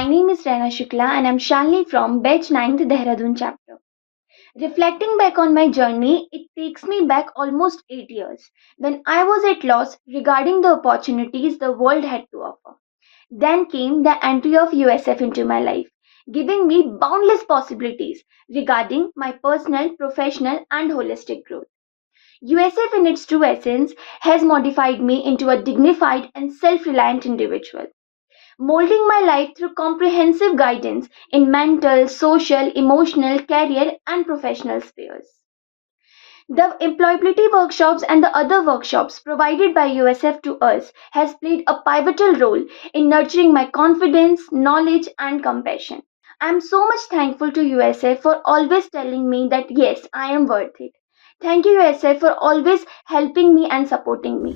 My name is Raina and I'm Shalini from Batch 9th Dehradun chapter. Reflecting back on my journey, it takes me back almost 8 years when I was at loss regarding the opportunities the world had to offer. Then came the entry of USF into my life, giving me boundless possibilities regarding my personal, professional, and holistic growth. USF, in its true essence, has modified me into a dignified and self reliant individual, molding my life through comprehensive guidance in mental, social, emotional, career, and professional spheres. The employability workshops and the other workshops provided by USF to us has played a pivotal role in nurturing my confidence, knowledge, and compassion. I am so much thankful to USF for always telling me that yes, I am worth it. Thank you, USF, for always helping me and supporting me.